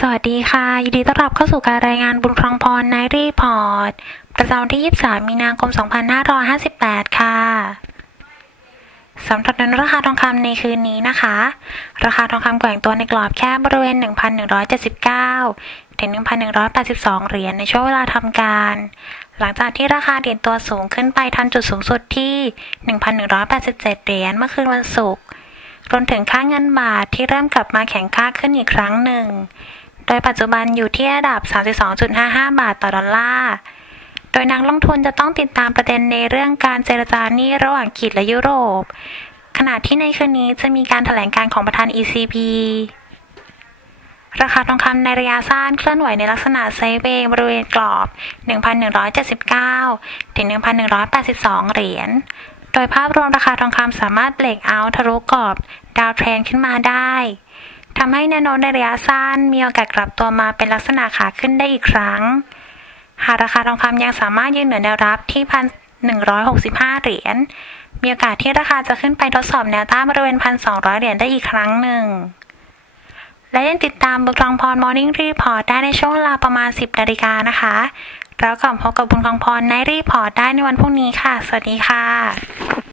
สวัสดีค่ะ ยินดีต้อนรับเข้าสู่การรายงานบุญครองพรในรีพอร์ต ประจำวันที่ 23 มีนาคม 2558 ค่ะสำหรับเงินราคาทองคำในคืนนี้นะคะ ราคาทองคำแกว่งตัวในกรอบแค่บริเวณ 1,179 ถึง 1,182 เหรียญในช่วงเวลาทำการ หลังจากที่ราคาเด่นตัวสูงขึ้นไปทันจุดสูงสุดที่ 1,187 เหรียญเมื่อคืนวันศุกร์รวมถึงค่าเงินบาทที่เริ่มกลับมาแข็งค่าขึ้นอีกครั้งหนึ่ง โดยปัจจุบันอยู่ที่ระดับ 32.55 บาทต่อดอลลาร์ โดยนักลงทุนจะต้องติดตามประเด็นในเรื่องการเจรจาหนี้ระหว่างอังกและยุโรป ขณะที่ในคืนนี้จะมีการแถลงการของประธาน ECB ราคาทองคำในระยะสั้นเคลื่อนไหวในลักษณะไซด์เวย์บริเวณกรอบ 1,179 ถึง 1,182 เหรียญ โดยภาพรวมราคาทองคำสามารถเบรกเอาท์ทะลุกรอบ ดาวเทรนขึ้นมาได้ ทำให้แนวโน้มในระยะสั้น มีโอกาสกลับตัวมาเป็นลักษณะขาขึ้นได้อีกครั้ง หากราคาทองคำยังสามารถยืนเหนือแนวรับที่1,165เหรียญ มีโอกาสที่ราคาจะขึ้นไปทดสอบแนวต้านบริเวณ1,200เหรียญได้อีกครั้งหนึ่ง และยังติดตามบุญครองพร Morning Report ได้ในช่วงเวลาประมาณ 10นาฬิกานะคะ แล้วกลับพบกับบุญครองพรในรีพอร์ตได้ในวันพรุ่งนี้ค่ะ สวัสดีค่ะ